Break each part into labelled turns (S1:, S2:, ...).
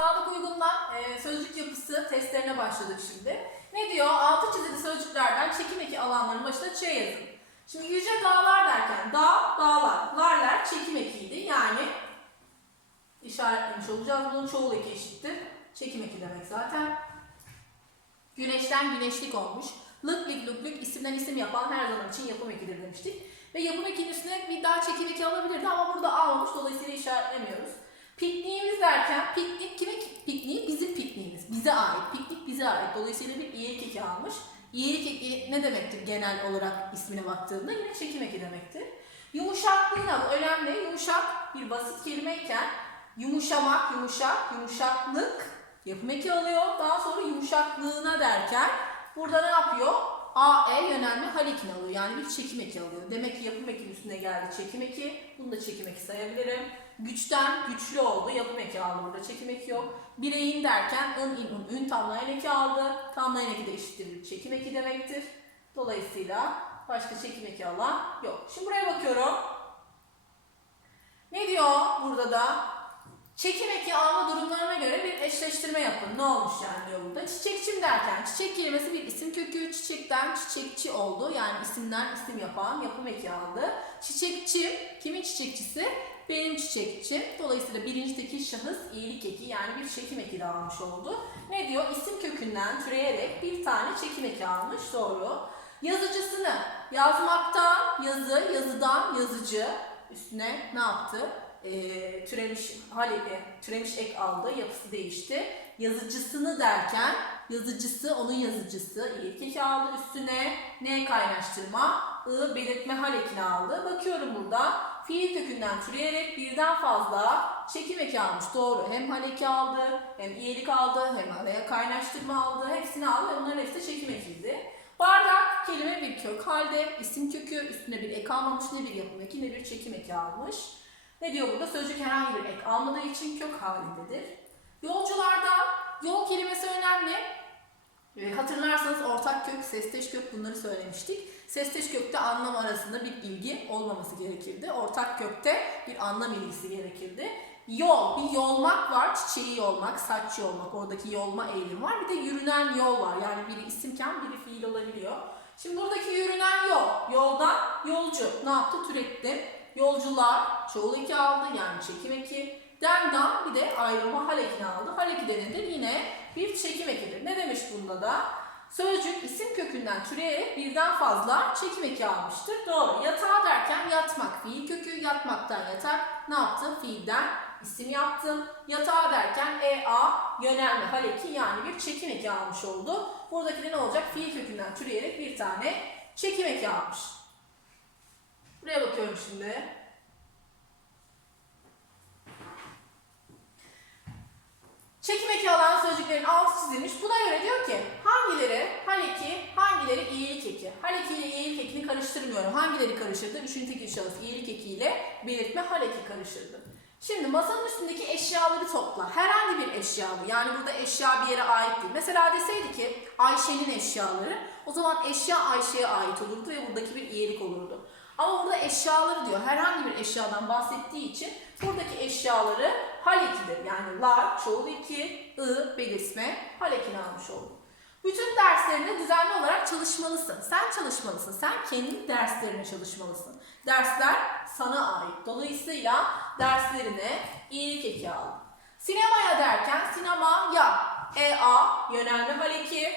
S1: Sağlık uygunla e, sözcük yapısı testlerine başladık şimdi. Ne diyor? Altı çizili sözcüklerden çekim eki alanların başına Ç yazın. Şimdi yüce dağlar derken dağ, dağlar, larler çekim ekiydi. Yani işaretlemiş olacağız. Bunun çoğul eki eşittir. Çekim eki demek zaten. Güneşten güneşlik olmuş. Lık lik lük lük isimden isim yapan her zaman için yapım ekidir demiştik. Ve yapım ekinin üstüne bir daha çekim eki alabilirdi ama burada almamış. Dolayısıyla işaretlemiyoruz. Pikniğimiz derken piknik kimin pikniği? Bizim pikniğimiz. Bize ait. Piknik bize ait. Dolayısıyla bir iyilik eki almış. İyilik eki ne demektir genel olarak ismine baktığında? Yine çekim eki demektir. Yumuşaklığına önemli. Yumuşak bir basit kelimeyken yumuşamak, yumuşak, yumuşaklık yapım eki alıyor. Daha sonra yumuşaklığına derken burada ne yapıyor? AE yönelme hal ekini alıyor. Yani bir çekim eki alıyor. Demek ki yapım ekinin üstüne geldi çekim eki. Bunu da çekim eki sayabilirim. Güçten güçlü oldu. Yapım eki aldı burada. Çekim eki yok. Bireyin derken ın, in, un, ün tamlayan eki aldı. Tamlayan eki de eşittir çekim eki demektir. Dolayısıyla başka çekim eki alan yok. Şimdi buraya bakıyorum. Ne diyor burada da? Çekim eki alma durumlarına göre bir eşleştirme yapın. Ne olmuş yani diyor burada. Çiçekçim derken çiçek kelimesi bir isim kökü. Çiçekten çiçekçi oldu. Yani isimden isim yapan yapım eki aldı. Çiçekçim kimin çiçekçisi? Benim çiçekçim. Dolayısıyla birinci tekil şahıs iyilik eki yani bir çekim eki de almış oldu. Ne diyor? İsim kökünden türeyerek bir tane çekim eki almış. Doğru. Yazıcısını yazmaktan yazı, yazıdan yazıcı üstüne ne yaptı? Ee, türemiş hal eki, türemiş ek aldı, yapısı değişti. Yazıcısını derken yazıcısı, onun yazıcısı eki aldı üstüne. Ne kaynaştırma? I belirtme hal ekini aldı. Bakıyorum burada fiil kökünden türeyerek birden fazla çekim eki almış. Doğru. Hem hal eki aldı, hem iyilik aldı, hem araya kaynaştırma aldı. Hepsini aldı. Onların hepsi de çekim ekiydi. Bardak kelime bir kök halde, isim kökü üstüne bir ek almamış, ne bir yapım eki ne bir çekim eki almış. Ne diyor burada? Sözcük herhangi bir ek almadığı için kök halindedir. Yolcularda yol kelimesi önemli. E, hatırlarsanız ortak kök, sesteş kök bunları söylemiştik. Sesteş kökte anlam arasında bir ilgi olmaması gerekirdi. Ortak kökte bir anlam ilgisi gerekirdi. Yol, bir yolmak var, çiçeği yolmak, saç yolmak, oradaki yolma eğilim var. Bir de yürünen yol var. Yani biri isimken biri fiil olabiliyor. Şimdi buradaki yürünen yol, yoldan yolcu. Ne yaptı? Türetti. Yolcular, çoğul eki aldı yani çekim eki. Dendan bir de ayrılma hal ekini aldı. Hal eki de nedir? Yine bir çekim ekidir. Ne demiş bunda da? Sözcük isim kökünden türeyerek birden fazla çekim eki almıştır. Doğru. Yatağa derken yatmak fiil kökü, yatmaktan yatak. Ne yaptı? Fiilden isim yaptım. Yatağa derken ea yönelme hal eki yani bir çekim eki almış oldu. Buradaki de ne olacak? Fiil kökünden türeyerek bir tane çekim eki almış. Buraya bakıyorum şimdi. Çekim eki alan sözcüklerin altı çizilmiş. Buna göre diyor ki hangileri hal eki, hangileri iyilik eki. Hal eki ile iyilik ekini karıştırmıyorum. Hangileri karışırdı? Üçüncü tekil şahıs iyilik eki ile belirtme hal eki karışırdı. Şimdi masanın üstündeki eşyaları topla. Herhangi bir eşya bu. Yani burada eşya bir yere ait değil. Mesela deseydi ki Ayşe'nin eşyaları o zaman eşya Ayşe'ye ait olurdu ve buradaki bir iyilik olurdu. Ama burada eşyaları diyor. Herhangi bir eşyadan bahsettiği için buradaki eşyaları hal ekidir. Yani lar, çoğul eki, ı, belirtme, hal ekini almış olduk. Bütün derslerine düzenli olarak çalışmalısın. Sen çalışmalısın. Sen kendi derslerine çalışmalısın. Dersler sana ait. Dolayısıyla derslerine iyilik eki al. Sinemaya derken sinema ya, e a yönelme hal eki.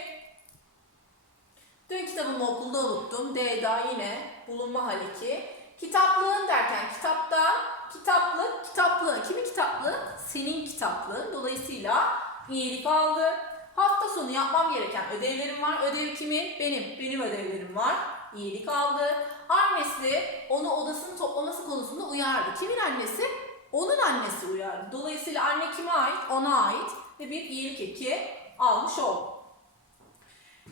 S1: Dün kitabımı okulda unuttum. D'da yine bulunma hal eki. Kitaplığın derken kitapta kitaplık, kitaplığı. Kimin kitaplığı? Senin kitaplığın. Dolayısıyla iyilik aldı. Hafta sonu yapmam gereken ödevlerim var. Ödev kimin? Benim. Benim ödevlerim var. İyilik aldı. Annesi onu odasını toplaması konusunda uyardı. Kimin annesi? Onun annesi uyardı. Dolayısıyla anne kime ait? Ona ait. Ve bir iyilik eki almış oldu.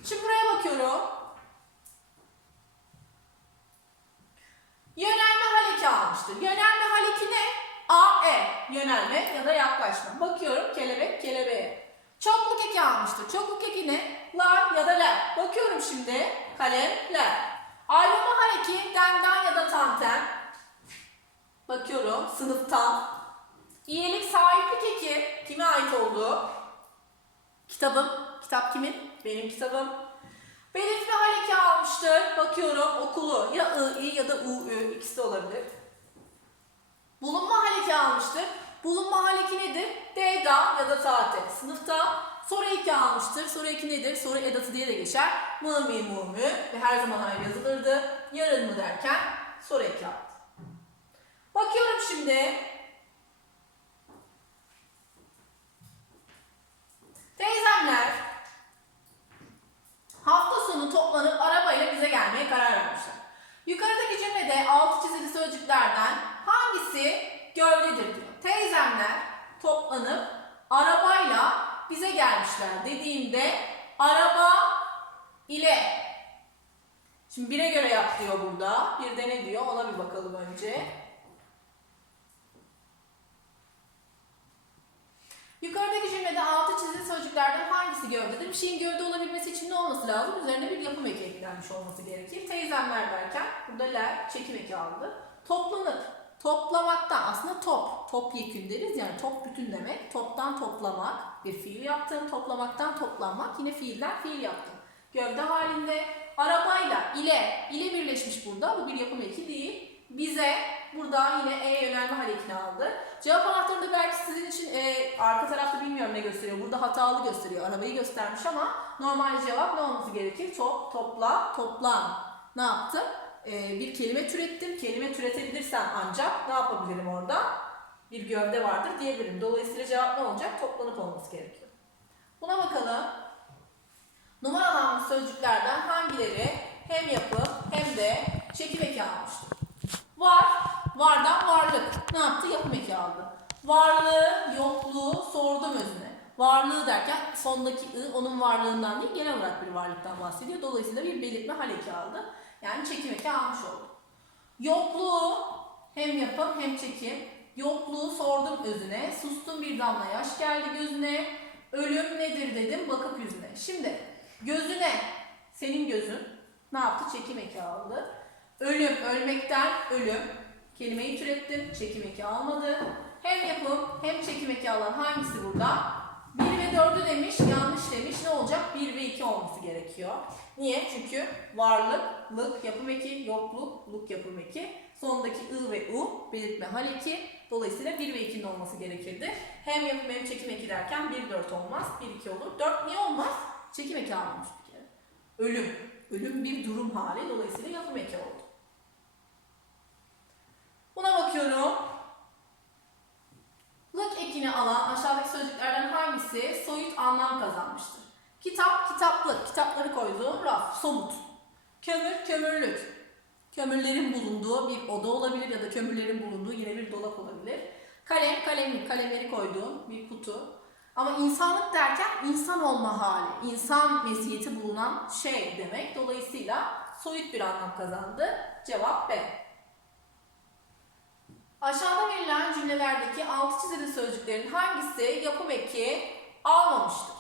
S1: Şimdi buraya bakıyorum. Yönelme hal eki almıştır. Yönelme hal eki ne? A, E. Yönelme ya da yaklaşma. Bakıyorum kelebek kelebeğe. Çokluk eki almıştır. Çokluk eki ne? Lar ya da ler. Bakıyorum şimdi. Kalem, ler. Ayrılma hal eki denden ya da tanten. Bakıyorum sınıftan. İyilik sahiplik eki kime ait olduğu? Kitabım. Kitap kimin? Benim kitabım. Belirtme hal eki almıştır. Bakıyorum okulu. Ya I, ya da U, Ü. ikisi de olabilir. Bulunma hal eki almıştır. Bulunma hal eki nedir? D'da ya da taate. Sınıfta soru eki almıştır. Soru eki nedir? Soru edatı diye de geçer. Mı mi mu mü ve her zaman hayır yazılırdı. Yarın mı derken soru eki aldı. Bakıyorum şimdi. Teyzemler hafta sonu toplanıp arabayla bize gelmeye karar vermişler. Yukarıdaki cümlede altı çizili sözcüklerden hangisi gövdedir diyor. Teyzemler toplanıp arabayla bize gelmişler dediğinde araba ile Şimdi bire göre yap diyor burada. Bir de ne diyor ona bir bakalım önce. Yukarıdaki cümlede altı çizili sözcüklerden hangisi gövdedir? Bir şeyin gövde olabilmesi için ne olması lazım? Üzerine bir yapım eki eklenmiş olması gerekir. Teyzemler derken burada ler çekim eki aldı. Toplanıp, toplamaktan aslında top, top yekün deriz yani top bütün demek. Toptan toplamak, bir fiil yaptım. Toplamaktan toplanmak, yine fiiller fiil yaptım. Gövde halinde arabayla, ile, ile birleşmiş burada. Bu bir yapım eki değil. Bize burada yine E yönelme harekini aldı. Cevap anahtarında belki sizin için e, arka tarafta bilmiyorum ne gösteriyor. Burada hatalı gösteriyor. Arabayı göstermiş ama normal cevap ne olması gerekir? Top, topla, toplam. Ne yaptım? E, bir kelime türettim. Kelime türetebilirsem ancak ne yapabilirim orada? Bir gövde vardır diyebilirim. Dolayısıyla cevap ne olacak? Toplanıp olması gerekiyor. Buna bakalım. Numaralanmış sözcüklerden hangileri hem yapı hem de çekim eki almıştır? Var, vardan varlık. Ne yaptı? Yapım eki aldı. Varlığı, yokluğu sordum özüne. Varlığı derken sondaki ı onun varlığından değil genel olarak bir varlıktan bahsediyor. Dolayısıyla bir belirtme hal eki aldı. Yani çekim eki almış oldu. Yokluğu hem yapım hem çekim. Yokluğu sordum özüne. Sustum bir damla yaş geldi gözüne. Ölüm nedir dedim bakıp yüzüne. Şimdi gözüne senin gözün ne yaptı? Çekim eki aldı. Ölüm, ölmekten ölüm. Kelimeyi türettim. Çekim eki almadı. Hem yapım hem çekim eki alan hangisi burada? 1 ve 4'ü demiş, yanlış demiş. Ne olacak? 1 ve 2 olması gerekiyor. Niye? Çünkü varlık, lık, yapım eki, yokluk, luk yapım eki. Sondaki ı ve u belirtme hal eki. Dolayısıyla 1 ve 2'nin olması gerekirdi. Hem yapım hem çekim eki derken 1 4 olmaz, 1 2 olur. 4 niye olmaz? Çekim eki almamış bir kere. Ölüm. Ölüm bir durum hali. Dolayısıyla yapım eki oldu. Buna bakıyorum. Lık ekini alan aşağıdaki sözcüklerden hangisi soyut anlam kazanmıştır? Kitap, kitaplık, kitapları koyduğum raf, somut. Kömür, kömürlük. Kömürlerin bulunduğu bir oda olabilir ya da kömürlerin bulunduğu yine bir dolap olabilir. Kalem, kalemlik, kalemleri koyduğum bir kutu. Ama insanlık derken insan olma hali, insan meziyeti bulunan şey demek. Dolayısıyla soyut bir anlam kazandı. Cevap B. Aşağıda verilen cümlelerdeki altı çizili sözcüklerin hangisi yapım eki almamıştır?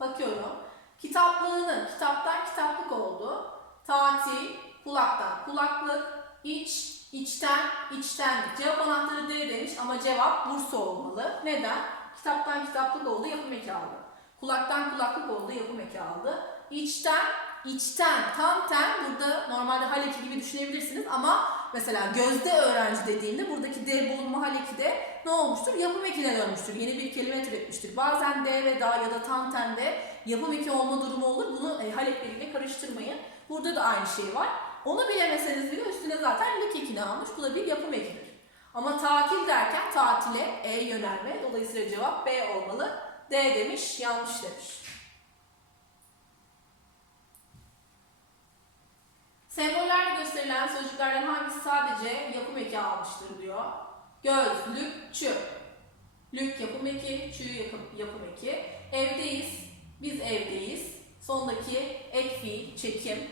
S1: Bakıyorum. Kitaplığını, kitaptan kitaplık oldu. Tatil, kulaktan kulaklık, iç, içten, içtenlik. Cevap anahtarı D demiş ama cevap Bursa olmalı. Neden? Kitaptan kitaplık oldu, yapım eki aldı. Kulaktan kulaklık oldu, yapım eki aldı. İçten, içten, tam ten burada normalde hal eki gibi düşünebilirsiniz ama mesela gözde öğrenci dediğimde buradaki D bulunma hal eki de ne olmuştur? Yapım ekine dönmüştür. Yeni bir kelime türetmiştir. Bazen D ve da ya da tam tende yapım eki olma durumu olur. Bunu e, hal ekleriyle karıştırmayın. Burada da aynı şey var. Onu bilemeseniz bile üstüne zaten lik ekini almış. Bu da bir yapım ekidir. Ama tatil derken tatile E yönelme. Dolayısıyla cevap B olmalı. D demiş, yanlış demiş. Sembollerle gösterilen sözcüklerden hangisi sadece yapım eki almıştır diyor. Gözlükçü. Lük yapım eki, çü yapım, yapım eki. Evdeyiz, biz evdeyiz. Sondaki ek fiil, çekim.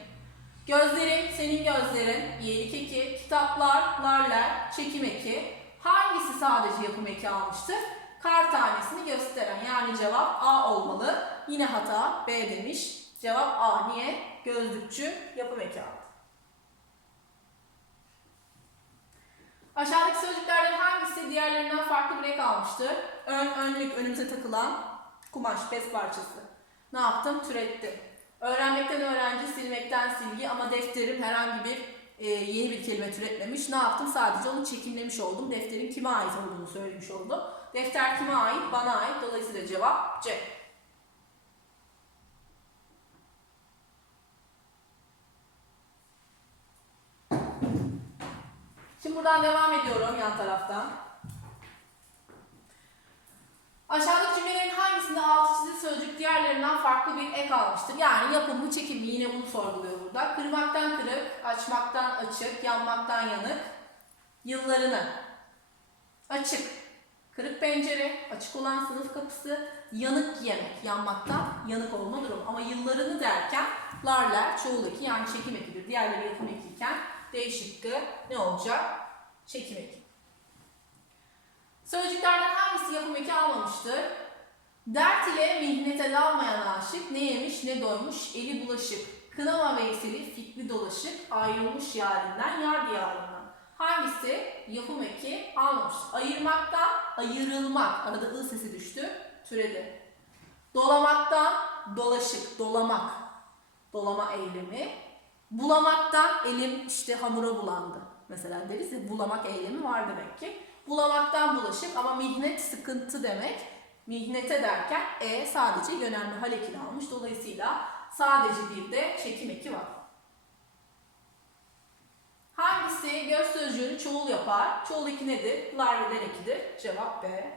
S1: Gözlerim, senin gözlerin, iyilik eki. Kitaplar, larler, çekim eki. Hangisi sadece yapım eki almıştır? Kar tanesini gösteren yani cevap A olmalı. Yine hata B demiş. Cevap A. Niye? Gözlükçü yapım eki aldı. Aşağıdaki sözcüklerden hangisi diğerlerinden farklı bir ek almıştır? Ön, önlük, önümüze takılan kumaş, pes parçası. Ne yaptım? Türettim. Öğrenmekten öğrenci, silmekten silgi ama defterim herhangi bir e, yeni bir kelime türetmemiş. Ne yaptım? Sadece onu çekimlemiş oldum. Defterin kime ait olduğunu söylemiş oldum. Defter kime ait? Bana ait. Dolayısıyla cevap C. Şimdi buradan devam ediyorum yan taraftan. Aşağıdaki cümlelerin hangisinde altı çizili sözcük diğerlerinden farklı bir ek almıştır? Yani yapımı, çekimi yine bunu sorguluyor burada. Kırmaktan kırık, açmaktan açık, yanmaktan yanık. Yıllarını. Açık. Kırık pencere, açık olan sınıf kapısı, yanık yemek, yanmaktan yanık olma durumu. Ama yıllarını derken larler çoğul eki yani çekim ekidir. Diğerleri yapım ekiyken D şıkkı ne olacak? Çekim eki. Sözcüklerden hangisi yapım eki almamıştır? Dert ile mihnete dalmayan aşık ne yemiş ne doymuş eli bulaşık. Kınama veyseli fikri dolaşık ayrılmış yarinden yar diyarından. Hangisi yapım eki almamış? Ayırmaktan ayrılmak. Arada ı sesi düştü. Türedi. Dolamaktan dolaşık, dolamak. Dolama eylemi. Bulamaktan elim işte hamura bulandı. Mesela deriz ya bulamak eylemi var demek ki. Bulamaktan bulaşık ama mihnet sıkıntı demek. Mihnete derken e sadece yönelme hal ekini almış. Dolayısıyla sadece bir de çekim eki var. Hangisi göz sözcüğünü çoğul yapar? Çoğul eki nedir? Lar ve der ekidir. Cevap B.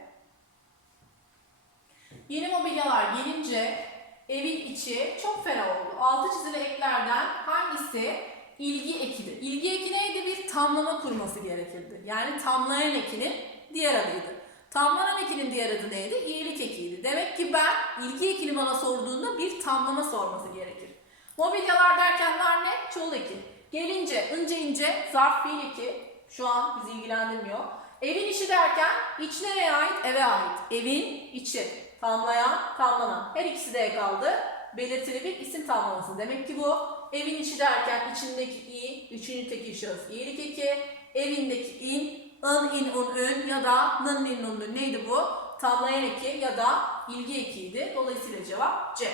S1: Yeni mobilyalar gelince evin içi çok ferah oldu. Altı çizili eklerden hangisi ilgi ekidir? İlgi eki neydi? Bir tamlama kurması gerekirdi. Yani tamlayan ekinin diğer adıydı. Tamlanan ekinin diğer adı neydi? İyilik ekiydi. Demek ki ben ilgi ekini bana sorduğunda bir tamlama sorması gerekir. Mobilyalar derken var ne? Çoğul eki. Gelince, ince ince zarf fiil eki. Şu an bizi ilgilendirmiyor. Evin içi derken iç nereye ait? Eve ait. Evin içi. Tamlayan, tamlanan. Her ikisi de kaldı. Belirtili bir isim tamlaması. Demek ki bu evin içi derken içindeki i, üçüncü tekil şahıs iyilik eki. Evindeki in, ın, in, un, ün ya da nın, nin, nun, nün. Neydi bu? Tamlayan eki ya da ilgi ekiydi. Dolayısıyla cevap C.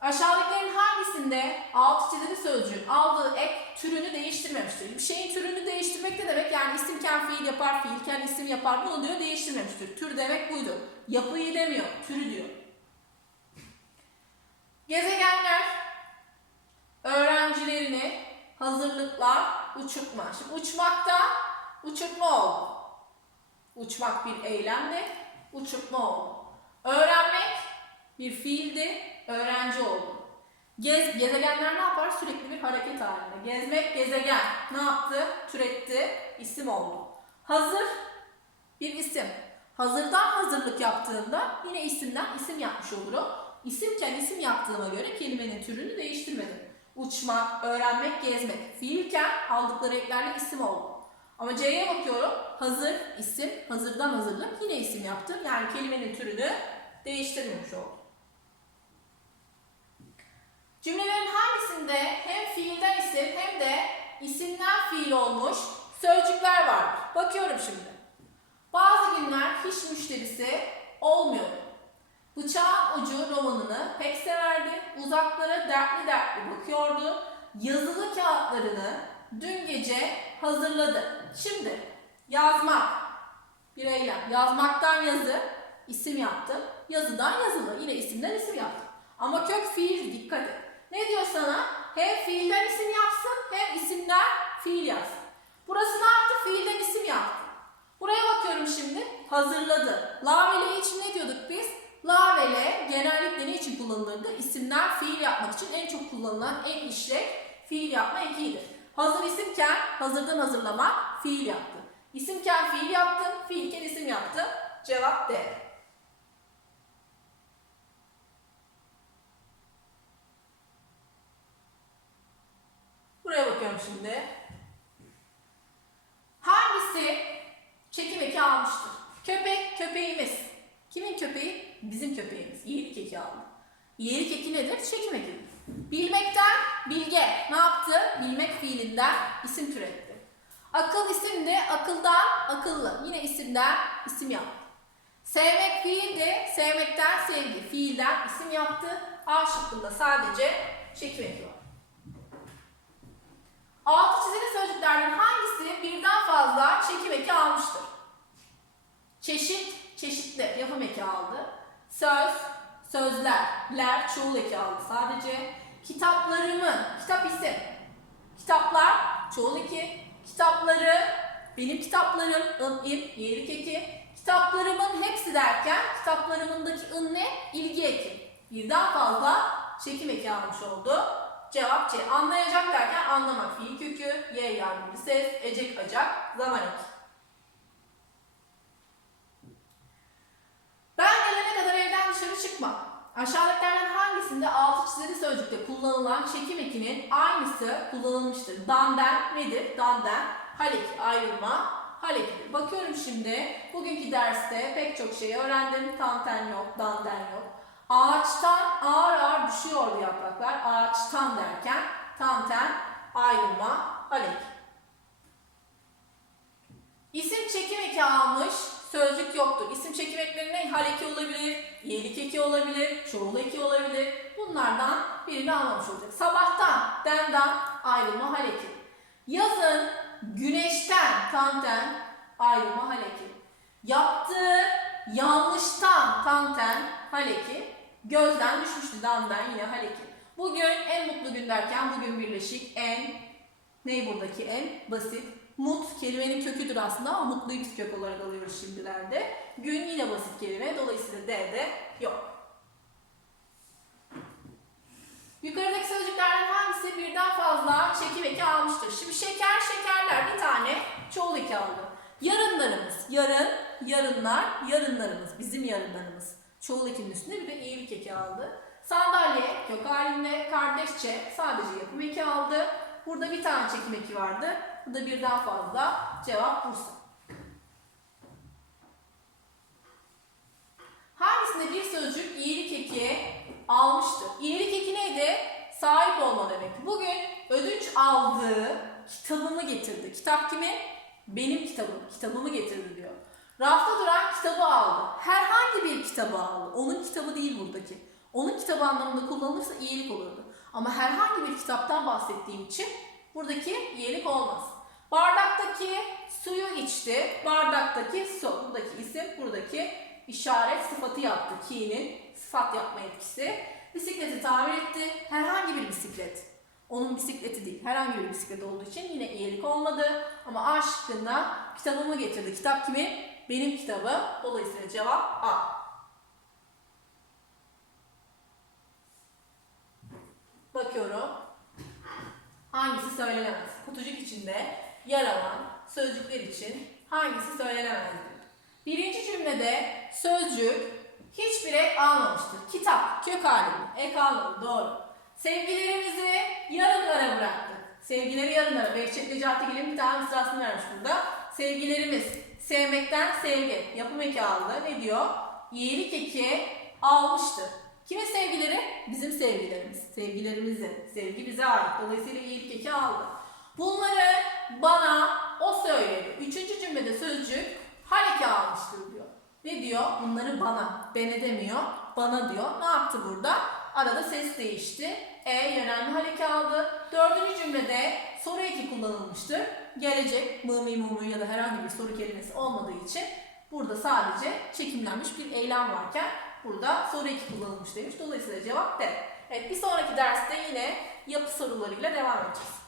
S1: Aşağıdakilerin hangisinde alt çizili sözcüğün aldığı ek türünü değiştirmemiştir? Bir şeyin türünü değiştirmek ne demek? Yani isimken fiil yapar, fiilken isim yapar. Bunu diyor değiştirmemiştir. Tür demek buydu. Yapıyı demiyor, türü diyor. Gezegenler öğrencilerini hazırlıklar uçurtma. Şimdi uçmakta uçurtma oldu. Uçmak bir eylemdi, uçurtma oldu. Öğrenmek bir fiildi, öğrenci oldu. Gez, gezegenler ne yapar? Sürekli bir hareket halinde. Gezmek, gezegen. Ne yaptı? Türetti, isim oldu. Hazır, bir isim. Hazırdan hazırlık yaptığında yine isimden isim yapmış olurum. İsimken isim yaptığıma göre kelimenin türünü değiştirmedim. Uçmak, öğrenmek, gezmek. Fiilken aldıkları eklerle isim oldu. Ama C'ye bakıyorum. Hazır, isim, hazırdan hazırlık yine isim yaptım. Yani kelimenin türünü değiştirmemiş oldum. Cümlelerin hangisinde hem fiilden isim hem de isimden fiil olmuş sözcükler vardır? Bakıyorum şimdi. Bazı günler hiç müşterisi olmuyor. Bıçağın ucu romanını pek severdi. Uzaklara dertli dertli bakıyordu. Yazılı kağıtlarını dün gece hazırladı. Şimdi yazmak bir eylem. Yazmaktan yazı isim yaptım. Yazıdan yazılı. Yine isimden isim yaptım. Ama kök fiil dikkat et. Ne diyor sana? Hem fiilden isim yapsın hem isimden fiil yapsın. Burası ne yaptı? Fiilden isim yaptı. Buraya bakıyorum şimdi. Hazırladı. La ve le için ne diyorduk biz? La ve le genellikle ne için kullanılırdı? İsimden fiil yapmak için en çok kullanılan en işlek fiil yapma ekidir. Hazır isimken hazırdan hazırlamak fiil yaptı. İsimken fiil yaptım, fiilken isim yaptım. Cevap D. Buraya bakıyorum şimdi. Hangisi çekim eki almıştır? Köpek, köpeğimiz. Kimin köpeği? Bizim köpeğimiz. İyilik eki aldı. İyilik eki nedir? Çekim eki. Bilmekten bilge ne yaptı? Bilmek fiilinden isim türetti. Akıl isimdi, akıldan akıllı. Yine isimden isim yaptı. Sevmek fiildi, sevmekten sevgi. Fiilden isim yaptı. A şıkkında sadece çekim eki var. Altı çizili sözcüklerden hangisi birden fazla çekim eki almıştır? Çeşit, çeşitli yapım eki aldı. Söz, sözler, ler çoğul eki aldı sadece. Kitaplarımın, kitap isim. Kitaplar, çoğul eki. Kitapları, benim kitaplarım, ın, in, yerik eki. Kitaplarımın hepsi derken kitaplarımındaki ın ne? İlgi eki. Birden fazla çekim eki almış oldu. Cevap C. Anlayacak derken anlamak fiil kökü, y yardımcı ses, ecek acak, zaman eki. Dışarı çıkma. Aşağıdakilerden hangisinde altı çizili sözcükte kullanılan çekim ekinin aynısı kullanılmıştır? Danden nedir? Danden, haleki ayrılma, haleki. Bakıyorum şimdi, bugünkü derste pek çok şey öğrendim. Tanten yok, danden yok. Ağaçtan ağır ağır düşüyordu yapraklar. Ağaçtan derken tanten, ayrılma, haleki. İsim çekim eki almış, sözcük yoktur. İsim çekim ekleri ne? Hal eki olabilir, iyilik eki olabilir, çoğul eki olabilir. Bunlardan birini almamış olacak. Sabahtan, denden, ayrılma hal eki. Yazın, güneşten, tanten, ayrılma hal eki. Yaptığı yanlıştan, tanten, hal eki. Gözden düşmüştü, danden yine hal eki. Bugün en mutlu gün derken bugün birleşik, en, ney buradaki en? Basit. Mut kelimenin köküdür aslında ama mutluyu biz kök olarak alıyoruz şimdilerde. Gün yine basit kelime. Dolayısıyla D'de yok. Yukarıdaki sözcüklerden hangisi birden fazla çekim eki almıştır? Şimdi şeker, şekerler bir tane çoğul eki aldı. Yarınlarımız, yarın, yarınlar, yarınlarımız, bizim yarınlarımız. Çoğul ekinin üstünde bir de iyilik eki aldı. Sandalye, kök halinde, kardeşçe sadece yapım eki aldı. Burada bir tane çekim eki vardı. Burada birden fazla. Cevap Bursa. Hangisinde bir sözcük iyilik eki almıştır? İyilik eki neydi? Sahip olma demek. Bugün ödünç aldığı kitabımı getirdi. Kitap kimin? Benim kitabım. Kitabımı getirdi diyor. Rafta duran kitabı aldı. Herhangi bir kitabı aldı. Onun kitabı değil buradaki. Onun kitabı anlamında kullanılırsa iyilik olurdu. Ama herhangi bir kitaptan bahsettiğim için buradaki iyilik olmaz. Bardaktaki suyu içti. Bardaktaki su. Buradaki isim, buradaki işaret sıfatı yaptı. Ki'nin sıfat yapma etkisi. Bisikleti tamir etti. Herhangi bir bisiklet. Onun bisikleti değil. Herhangi bir bisiklet olduğu için yine iyilik olmadı. Ama A şıkkında kitabımı getirdi. Kitap kimin? Benim kitabı. Dolayısıyla cevap A. Bakıyorum. Hangisi söylenemez? Kutucuk içinde yer alan sözcükler için hangisi söylenemez? Birinci cümlede sözcük hiçbir ek almamıştır. Kitap, kök halinde, ek almadı. Doğru. Sevgilerimizi yarınlara bıraktık. Sevgileri yarınlara. Behçet Necatigil'in bir tane mısrasını vermiş burada. Sevgilerimiz, sevmekten sevgi. Yapım eki aldı. Ne diyor? İyilik eki almıştır. Kimin sevgileri? Bizim sevgilerimiz. Sevgilerimizin. Sevgi bize ait. Dolayısıyla iyilik eki aldı. Bunları bana o söyledi. Üçüncü cümlede sözcük hal eki almıştır diyor. Ne diyor? Bunları bana. Bene demiyor. Bana diyor. Ne yaptı burada? Arada ses değişti. E yönelme hal eki aldı. Dördüncü cümlede soru eki kullanılmıştır. Gelecek, mı mı ya da herhangi bir soru kelimesi olmadığı için burada sadece çekimlenmiş bir eylem varken burada soru eki kullanılmış demiş. Dolayısıyla cevap D. Evet bir sonraki derste yine yapı sorularıyla devam edeceğiz.